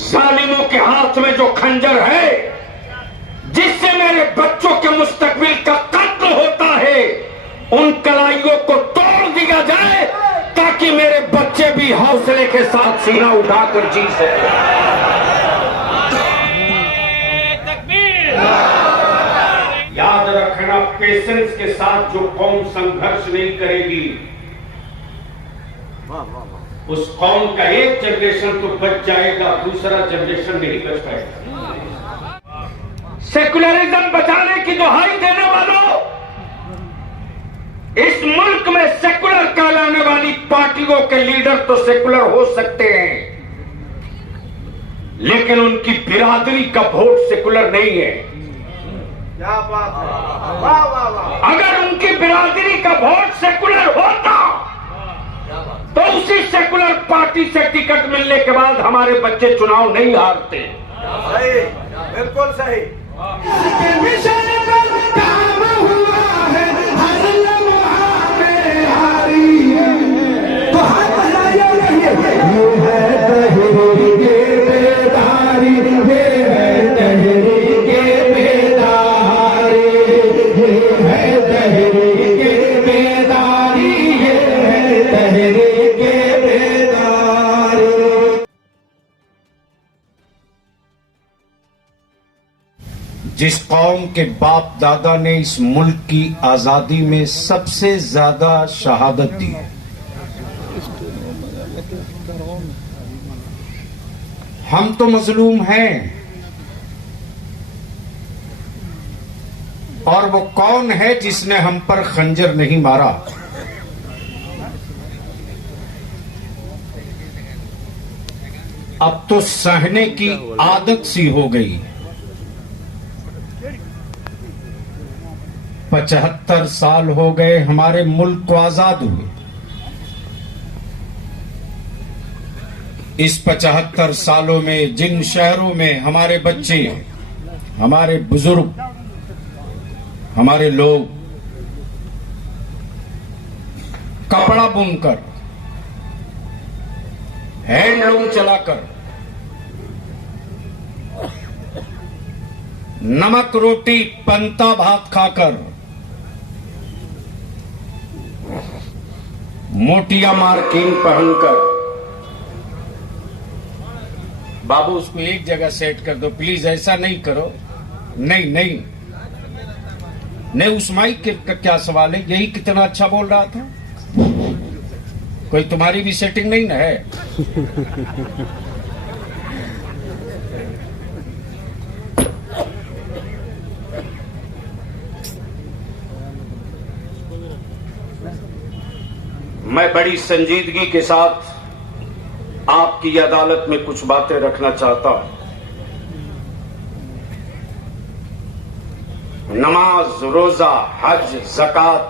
जालिमों के हाथ में जो खंजर है जिससे मेरे बच्चों के मुस्तकबिल का कत्ल होता है, उन कलाइयों को तोड़ दिया जाए ताकि मेरे बच्चे भी हौसले के साथ सीना उठाकर जी सके। याद रखना, पेशेंस के साथ जो कौम संघर्ष नहीं करेगी उस कौम का एक जनरेशन तो बच जाएगा, दूसरा जनरेशन नहीं बच पाएगा। सेकुलरिज्म बचाने की दुहाई देने वालों, इस मुल्क में सेकुलर कहलाने वाली पार्टियों के लीडर तो सेकुलर हो सकते हैं, लेकिन उनकी बिरादरी का वोट सेकुलर नहीं है। क्या बात है, वाह वाह वाह। अगर उनकी बिरादरी का वोट सेकुलर होता तो उसी सेकुलर पार्टी से टिकट मिलने के बाद हमारे बच्चे चुनाव नहीं हारते। सही, बिल्कुल सही। जिस कौम के बाप दादा ने इस मुल्क की आजादी में सबसे ज्यादा शहादत दी, हम तो मजलूम हैं, और वो कौन है जिसने हम पर खंजर नहीं मारा? अब तो सहने की आदत सी हो गई। 75 साल हो गए हमारे मुल्क को आजाद हुए। इस 75 सालों में जिन शहरों में हमारे बच्चे, हमारे बुजुर्ग, हमारे लोग कपड़ा बुनकर, हैंडलूम चलाकर, नमक रोटी पंता भात खाकर, मोटिया मार्किन पहनकर, बाबू उसको एक जगह सेट कर दो प्लीज, ऐसा नहीं करो। नहीं नहीं नहीं, उस माइक का क्या सवाल है? यही कितना अच्छा बोल रहा था। कोई तुम्हारी भी सेटिंग नहीं ना है? मैं बड़ी संजीदगी के साथ आपकी अदालत में कुछ बातें रखना चाहता हूं। नमाज, रोजा, हज, ज़कात,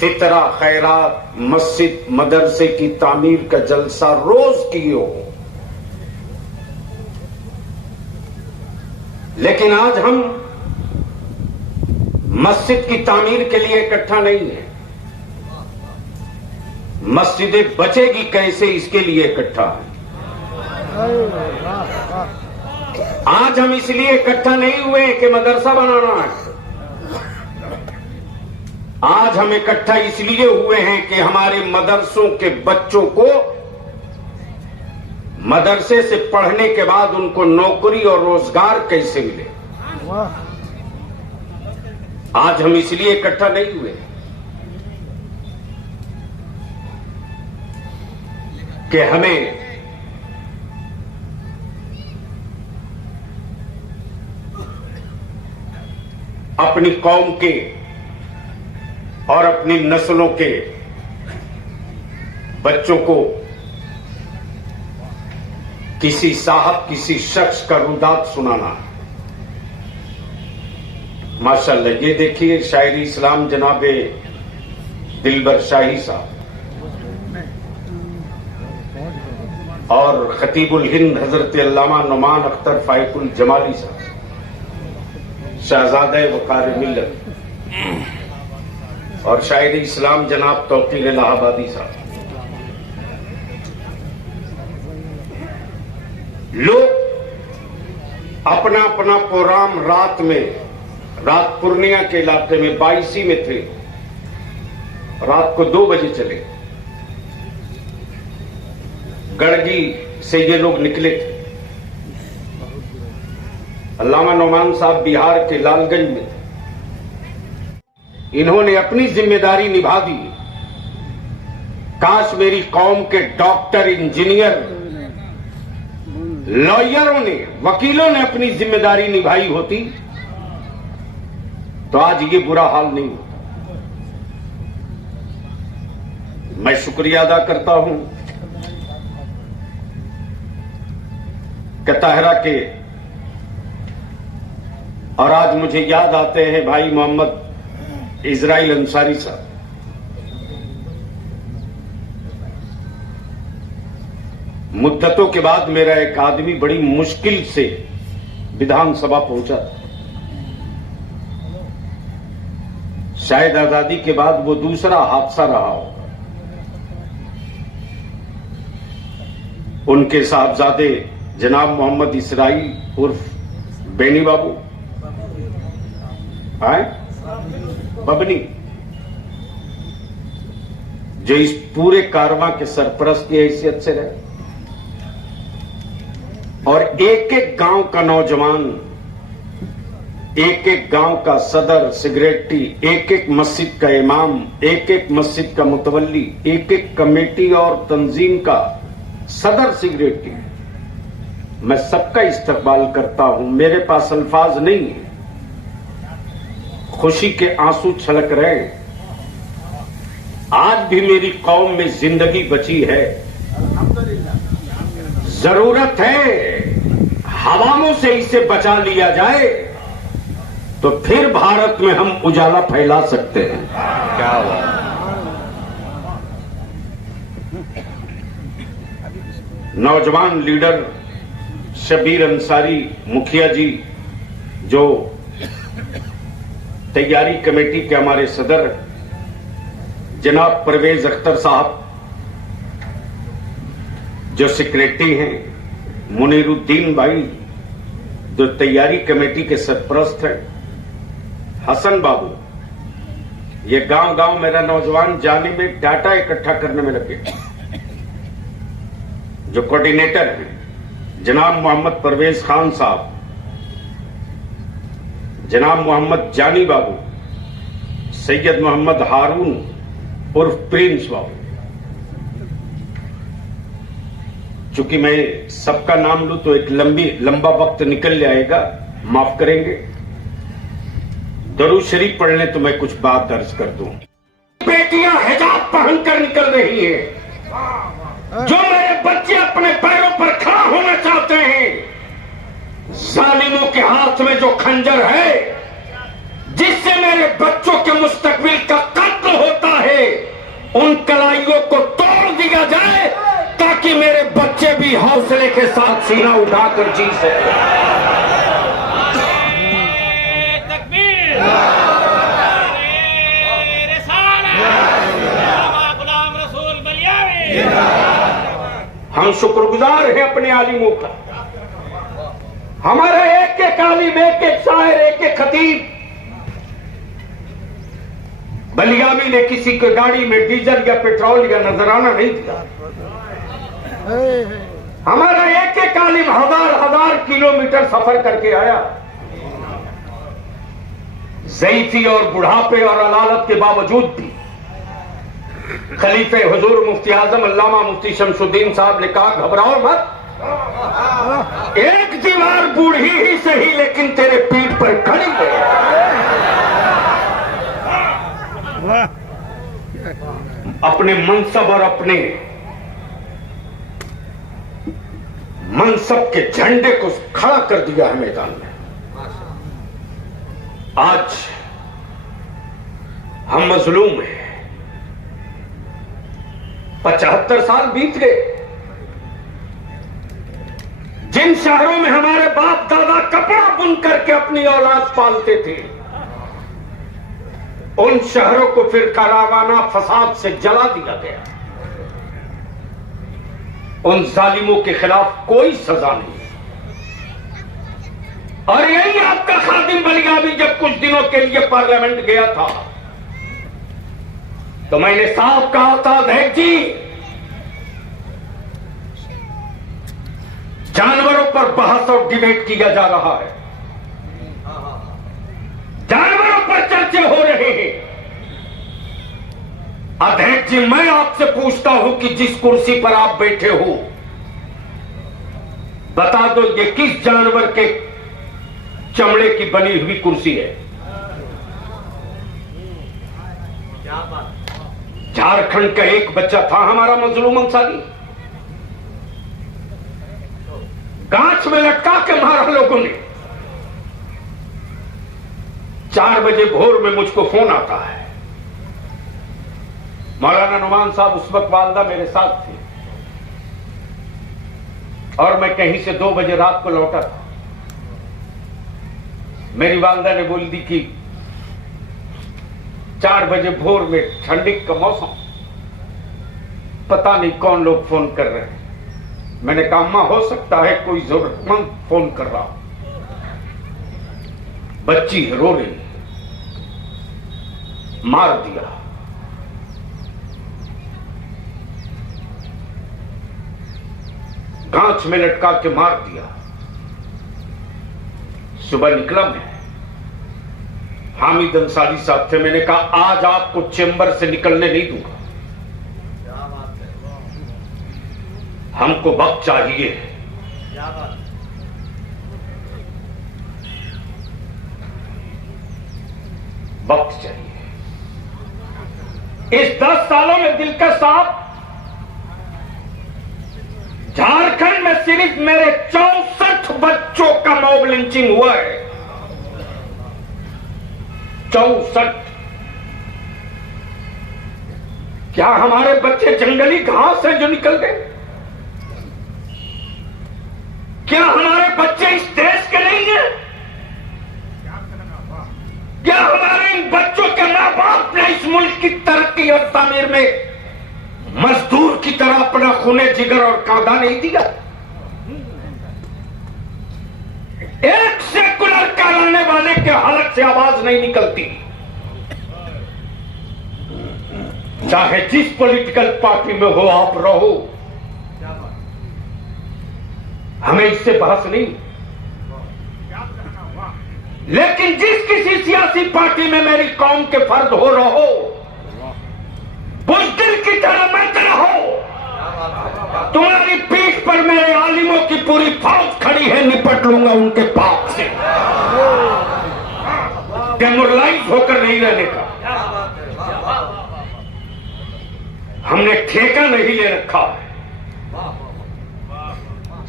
फितरा, खैरात, मस्जिद, मदरसे की तामीर का जलसा रोज किए हो, लेकिन आज हम मस्जिद की तामीर के लिए इकट्ठा नहीं है। मस्जिदें बचेगी कैसे, इसके लिए इकट्ठा है। आज हम इसलिए इकट्ठा नहीं हुए कि मदरसा बनाना है। आज हम इकट्ठा इसलिए हुए हैं कि हमारे मदरसों के बच्चों को मदरसे से पढ़ने के बाद उनको नौकरी और रोजगार कैसे मिले। आज हम इसलिए इकट्ठा नहीं हुए कि हमें अपनी कौम के और अपनी नस्लों के बच्चों को किसी साहब, किसी शख्स का रुदात सुनाना। माशाअल्लाह, ये देखिए शायरी इस्लाम जनाबे दिलबर शाही साहब और खतीबुल हिंद हजरत अल्लामा नुमान अख्तर फाइकुल जमाली साहब, शहजादे वकार मिल्लत, और शायरी इस्लाम जनाब तौकीर इलाहाबादी साहब। लोग अपना अपना प्रोग्राम रात पूर्णिया के इलाके में 22 में थे, रात को 2 बजे चले। गड़गी से ये लोग निकले थे। अल्लामा नौमान साहब बिहार के लालगंज में थे। इन्होंने अपनी जिम्मेदारी निभा दी। काश मेरी कौम के डॉक्टर, इंजीनियर, लॉयरों ने, वकीलों ने अपनी जिम्मेदारी निभाई होती तो आज ये बुरा हाल नहीं होता। मैं शुक्रिया अदा करता हूं कताहरा के, और आज मुझे याद आते हैं भाई मोहम्मद इजराइल अंसारी साहब। मुद्दतों के बाद मेरा एक आदमी बड़ी मुश्किल से विधानसभा पहुंचा। शायद आजादी के बाद वो दूसरा हादसा रहा होगा। उनके साहबजादे जनाब मोहम्मद इसराइल उर्फ बेनी बाबू आए बबनी, जो इस पूरे कारवां के सरपरस्त की हैसियत से रहे, और एक एक गांव का नौजवान, एक एक गांव का सदर सेक्रेटरी, एक एक मस्जिद का इमाम, एक एक मस्जिद का मुतवल्ली, एक एक कमेटी और तंजीम का सदर सेक्रेटरी, मैं सबका इस्तकबाल करता हूं। मेरे पास अल्फाज नहीं है, खुशी के आंसू छलक रहे। आज भी मेरी कौम में जिंदगी बची है। जरूरत है हवाओं से इसे बचा लिया जाए तो फिर भारत में हम उजाला फैला सकते हैं। क्या हुआ? नौजवान लीडर शबीर अंसारी मुखिया जी, जो तैयारी कमेटी के हमारे सदर, जनाब परवेज अख्तर साहब जो सेक्रेटरी हैं, मुनीरुद्दीन भाई जो तैयारी कमेटी के सरपरस्त हैं, हसन बाबू, ये गांव गांव मेरा नौजवान जाने में डाटा इकट्ठा करने में लगे, जो कोऑर्डिनेटर हैं जनाब मोहम्मद परवेज खान साहब, जनाब मोहम्मद जानी बाबू, सैयद मोहम्मद हारून उर्फ प्रिंस बाबू। चूंकि मैं सबका नाम लूं तो एक लंबा वक्त निकल जाएगा, माफ करेंगे। दरूद शरीफ पढ़ने तो मैं कुछ बात दर्ज कर दूं। बेटियां हिजाब पहनकर निकल रही हैं। जो मेरे बच्चे अपने पैरों पर खड़ा होना चाहते हैं, जालिमों के हाथ में जो खंजर है जिससे मेरे बच्चों के मुस्तकबिल का कत्ल होता है, उन कलाइयों को तोड़ दिया जाए ताकि मेरे बच्चे भी हौसले के साथ सीना उठाकर जी सके। हम शुक्रगुजार हैं अपने आलिमों का। हमारा एक एक आलिम, एक एक शायर, एक एक खतीब, बलियामी ने किसी की गाड़ी में डीजल या पेट्रोल या नजराना नहीं दिया। हमारा एक एक आलिम हजार किलोमीटर सफर करके आया। ज़ईफ़ी और बुढ़ापे और अलालत के बावजूद भी खलीफे हुजूर मुफ्ती आजम अल्लामा मुफ्ती शमसुद्दीन साहब ने कहा, घबराओ मत, एक दीवार बूढ़ी ही सही लेकिन तेरे पीठ पर खड़ी है। अपने मनसब और अपने मनसब के झंडे को खड़ा कर दिया है मैदान में। आज हम मजलूम हैं। 75 साल बीत गए। जिन शहरों में हमारे बाप दादा कपड़ा बुन करके अपनी औलाद पालते थे, उन शहरों को फिर कारावाना फसाद से जला दिया गया। उन जालिमों के खिलाफ कोई सजा नहीं। और यही आपका खादिम बलिया भी जब कुछ दिनों के लिए पार्लियामेंट गया था तो मैंने साफ कहा था, अध्यक्ष जी, जानवरों पर बहस और डिबेट किया जा रहा है, जानवरों पर चर्चे हो रहे हैं। अध्यक्ष जी, मैं आपसे पूछता हूं कि जिस कुर्सी पर आप बैठे हो, बता दो ये किस जानवर के चमड़े की बनी हुई कुर्सी है? झारखंड का एक बच्चा था हमारा मजलूम अंसारी, गांच में लटका के मारा लोगों ने। 4 बजे भोर में मुझको फोन आता है, मौलाना नुमान साहब उस वक्त वालदा मेरे साथ थे और मैं कहीं से 2 बजे रात को लौटा था। मेरी वालदा ने बोल दी कि 4 बजे भोर में ठंडी का मौसम, पता नहीं कौन लोग फोन कर रहे हैं। मैंने कहा अम्मा, हो सकता है कोई जरूरतमंद फोन कर रहा हो। बच्ची रो रही, मार दिया। गांच में लटका के मार दिया। सुबह निकला मैं, हामिद अंसारी साहब थे। मैंने कहा आज आपको चेंबर से निकलने नहीं दूंगा, हमको वक्त चाहिए। वक्त चाहिए। इस 10 सालों में दिलकश साहब, झारखंड में सिर्फ मेरे 64 बच्चों का मॉब लिंचिंग हुआ है। 64। क्या हमारे बच्चे जंगली घास हैं जो निकल गए? क्या हमारे बच्चे इस देश के नहीं हैं? क्या हमारे इन बच्चों के मां बाप ने इस मुल्क की तरक्की और तामीर में मजदूर की तरह अपना खूने जिगर और कांधा नहीं दिया? एक सेकुलर कहलाने वाले के हलक से आवाज नहीं निकलती, चाहे जिस पॉलिटिकल पार्टी में हो आप रहो। हमें इससे बहस नहीं, लेकिन जिस किसी सियासी पार्टी में मेरी कौम के फर्द हो रहो, बुज़दिल की तरह मत रहो। तुम्हारी पीठ पर मेरे आलिमों की पूरी फौज खड़ी है, निपट लूंगा उनके पाप से। डेमोरलाइज होकर नहीं रहने का हमने ठेका नहीं ले रखा है।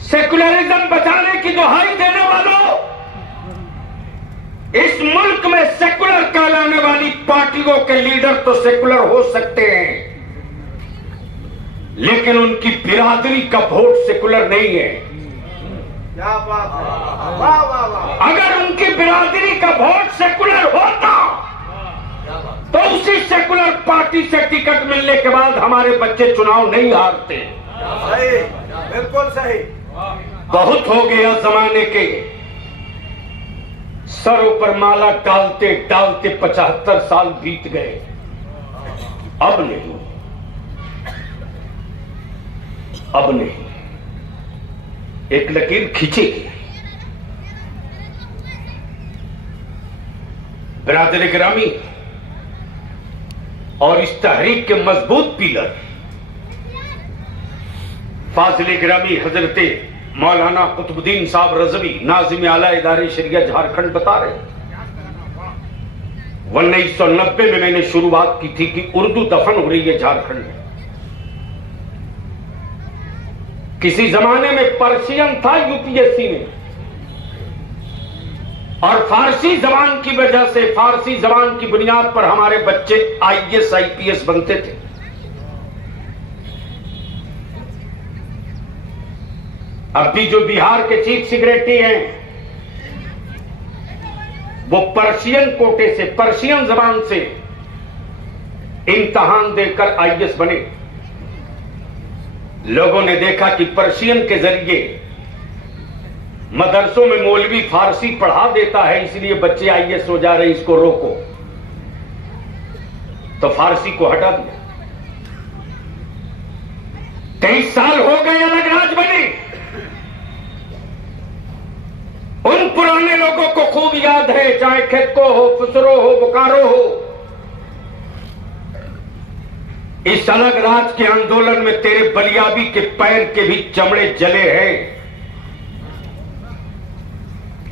सेकुलरिज्म बचाने की दुहाई देने वालों, इस मुल्क में सेकुलर कहलाने वाली पार्टियों के लीडर तो सेकुलर हो सकते हैं, लेकिन उनकी बिरादरी का वोट सेकुलर नहीं है। क्या बात है, वाह वाह वाह। अगर उनकी बिरादरी का वोट सेकुलर होता तो उसी सेकुलर पार्टी से टिकट मिलने के बाद हमारे बच्चे चुनाव नहीं हारते। सही, बिल्कुल सही। बहुत हो गया जमाने के सरों पर माला डालते डालते 75 साल बीत गए। अब नहीं, अब नहीं, एक लकीर खींचेगी। बिरादर गिरामी और इस तहरीक के मजबूत पिलर फाजिल गिरामी हजरते मौलाना कुतुबुद्दीन साहब रज़वी, नाज़िम आला इदारे शरिया झारखंड बता रहे। 1990 में मैंने शुरुआत की थी कि उर्दू दफन हो रही है झारखंड में। किसी जमाने में पर्शियन था यूपीएससी में, और फारसी जबान की वजह से, फारसी जबान की बुनियाद पर हमारे बच्चे आईएएस आईपीएस बनते थे। अब भी जो बिहार के चीफ सेक्रेटरी हैं वो पर्शियन कोटे से, पर्शियन जबान से इम्तिहान देकर आईएएस बने। लोगों ने देखा कि पर्शियन के जरिए मदरसों में मौलवी फारसी पढ़ा देता है, इसलिए बच्चे आईएएस हो जा रहे, इसको रोको। तो फारसी को हटा दिया। 23 साल हो गए अलग राज बने। उन पुराने लोगों को खूब याद है, चाहे खेको हो, फुसरो हो, बोकारो हो। इस अलग राज के आंदोलन में तेरे बलियाबी के पैर के भी चमड़े जले हैं।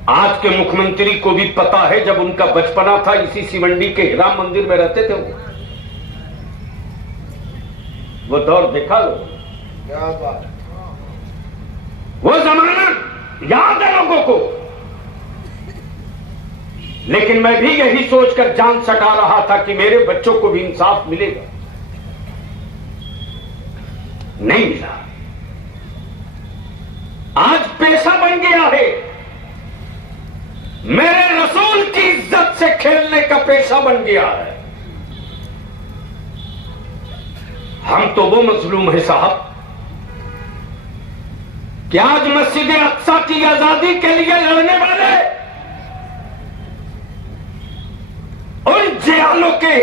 आज के मुख्यमंत्री को भी पता है, जब उनका बचपना था इसी सिमंडी के राम मंदिर में रहते थे वो दौर देखा लो, क्या बात। वो जमाना याद है लोगों को। लेकिन मैं भी यही सोचकर जान सटा रहा था कि मेरे बच्चों को भी इंसाफ मिलेगा, नहीं मिला। आज पेशा बन गया है, मेरे रसूल की इज्जत से खेलने का पेशा बन गया है। हम तो वो मजलूम है साहब कि आज मस्जिद अक्सा की आजादी के लिए लड़ने वाले उन जियालों के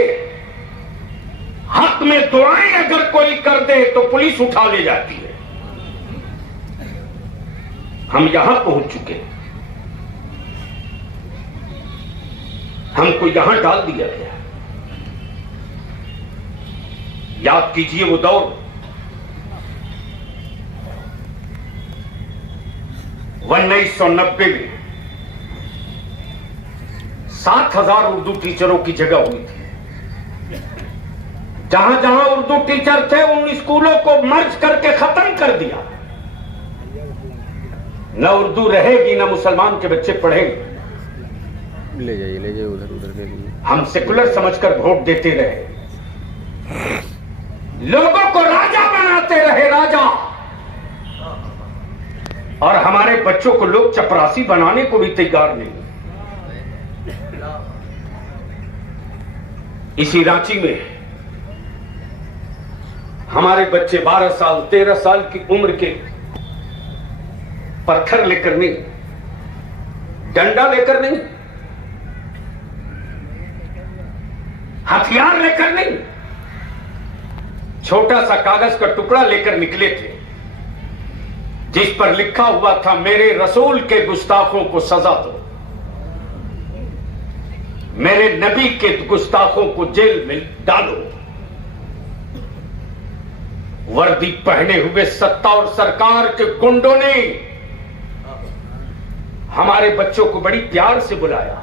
हक में दुआएं अगर कोई कर दे तो पुलिस उठा ले जाती है। हम यहां पहुंच चुके हैं, हमको यहां डाल दिया गया। याद कीजिए वो दौर, वन 1990 में 7,000 उर्दू टीचरों की जगह हुई थी। जहां जहां उर्दू टीचर थे उन स्कूलों को मर्ज करके खत्म कर दिया। न उर्दू रहेगी, न मुसलमान के बच्चे पढ़ेंगे। ले जाइए उधर उधर ले जाइए। हम सेकुलर समझकर वोट देते रहे, लोगों को राजा बनाते रहे, राजा। और हमारे बच्चों को लोग चपरासी बनाने को भी तैयार नहीं। इसी रांची में हमारे बच्चे 12 साल 13 साल की उम्र के पत्थर लेकर नहीं, डंडा लेकर नहीं, हथियार लेकर नहीं, छोटा सा कागज का टुकड़ा लेकर निकले थे जिस पर लिखा हुआ था, मेरे रसूल के गुस्ताखों को सजा दो, मेरे नबी के गुस्ताखों को जेल में डालो। वर्दी पहने हुए सत्ता और सरकार के गुंडों ने हमारे बच्चों को बड़ी प्यार से बुलाया।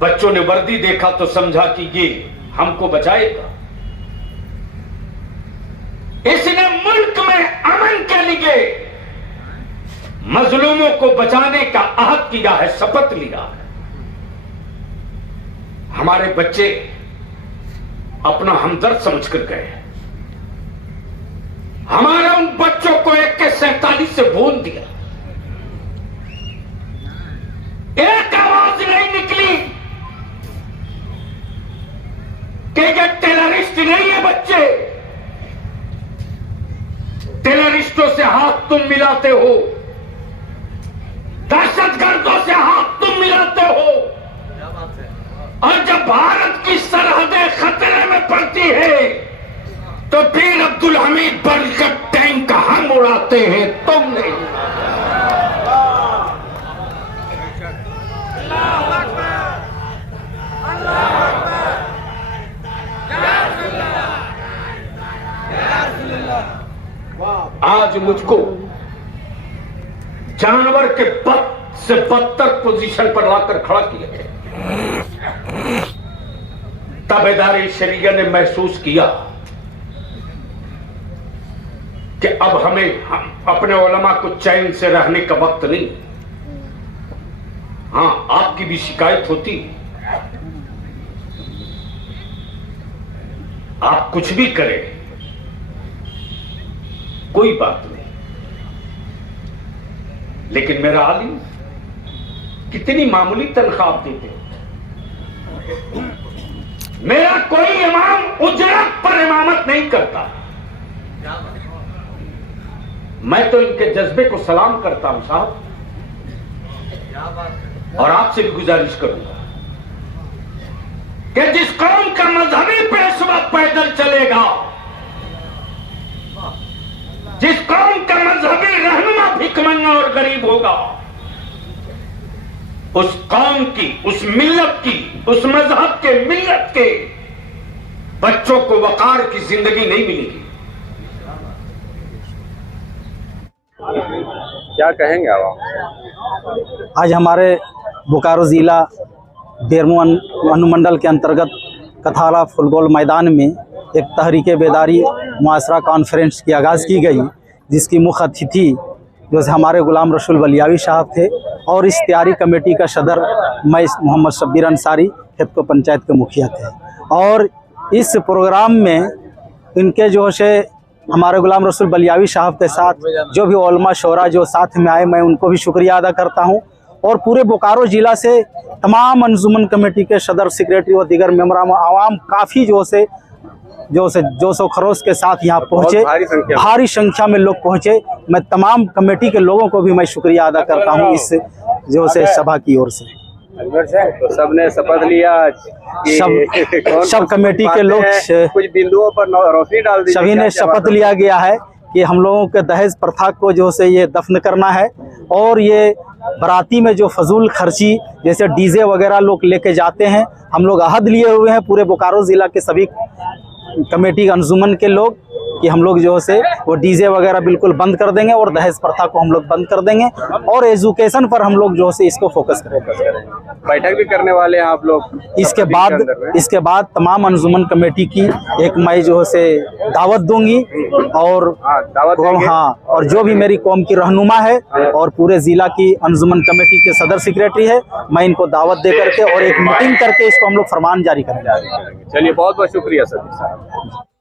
बच्चों ने वर्दी देखा तो समझा कि ये हमको बचाएगा। इसने मुल्क में अमन के लिए मजलूमों को बचाने का अहद किया है, शपथ लिया है। हमारे बच्चे अपना हमदर्द समझकर गए। हमारे उन बच्चों को AK-47 से भून दिया। एक आवाज नहीं निकली कि ये टेररिस्ट नहीं है बच्चे। टेररिस्टों से हाथ तुम मिलाते हो, दहशतगर्दों से हाथ तुम मिलाते हो, और जब भारत की सरहदें खतरे में पड़ती है तो फिर अब्दुल हमीद बनकर टैंक हम उड़ाते हैं, तुम नहीं। आज मुझको जानवर के बद से बदतर पोजीशन पर लाकर खड़ा किया गया। ताबेदारी शरीया ने महसूस किया कि अब हम अपने उलमा को चैन से रहने का वक्त नहीं। हां, आपकी भी शिकायत होती, आप कुछ भी करें, कोई बात नहीं, लेकिन मेरा आलिम कितनी मामूली तनख्वाह देते हो। मेरा कोई इमाम उजरत पर इमामत नहीं करता। मैं तो इनके जज्बे को सलाम करता हूं साहब, और आपसे भी गुजारिश करूंगा कि जिस कौम का मजहबी पेशवा पैदल चलेगा, जिस कौम का मजहबी रहनुमा भिखमंगा और गरीब होगा, उस कौम की, उस मिल्लत की, उस मजहब के, मिल्लत के बच्चों को वकार की जिंदगी नहीं मिलेगी। क्या कहेंगे आप? आज हमारे बोकारो ज़िला डेरमो अनुमंडल के अंतर्गत कथाला फुलगोल मैदान में एक तहरीक बेदारी मुआसरा कॉन्फ्रेंस की आगाज़ की गई, जिसकी मुख्य अतिथि जो हमारे गुलाम रसूल बलियावी साहब थे, और इस तैयारी कमेटी का सदर मैं मोहम्मद शब्बीर अंसारी खेतको पंचायत के मुखिया थे। और इस प्रोग्राम में इनके जो है हमारे गुलाम रसूल बलियावी साहब के साथ जो भी उलमा शोरा जो साथ में आए, मैं उनको भी शुक्रिया अदा करता हूं। और पूरे बोकारो ज़िला से तमाम अंजुमन कमेटी के सदर, सेक्रेटरी और दीगर मेम्बरान आवाम काफ़ी जोश खरोश के साथ यहाँ पहुँचे, भारी संख्या में लोग पहुँचे। मैं तमाम कमेटी के लोगों को भी मैं शुक्रिया अदा करता हूँ इस सभा की ओर से। तो सबने शपथ लिया सब कमेटी के लोग कुछ बिंदुओं पर रोशनी डाल दी, सभी ने शपथ लिया गया है कि हम लोगों के दहेज प्रथा को ये दफन करना है, और ये बराती में जो फजूल खर्ची जैसे डीजे वगैरह लोग लेके जाते हैं, हम लोग अहद लिए हुए हैं पूरे बोकारो ज़िला के सभी कमेटी अंजुमन के लोग कि हम लोग वो डीजे वगैरह बिल्कुल बंद कर देंगे और दहेज प्रथा को हम लोग बंद कर देंगे, और एजुकेशन पर हम लोग इसको फोकस करेंगे। बैठक भी करने वाले हैं आप लोग इसके बाद तमाम अंजुमन कमेटी की एक मैं दावत दूंगी, और और जो भी मेरी कौम की रहनुमा है और पूरे ज़िला की अंजुमन कमेटी के सदर सेक्रेटरी है, मैं इनको दावत दे करके और एक मीटिंग करके इसको हम लोग फरमान जारी करेंगे। चलिए, बहुत बहुत शुक्रिया सर।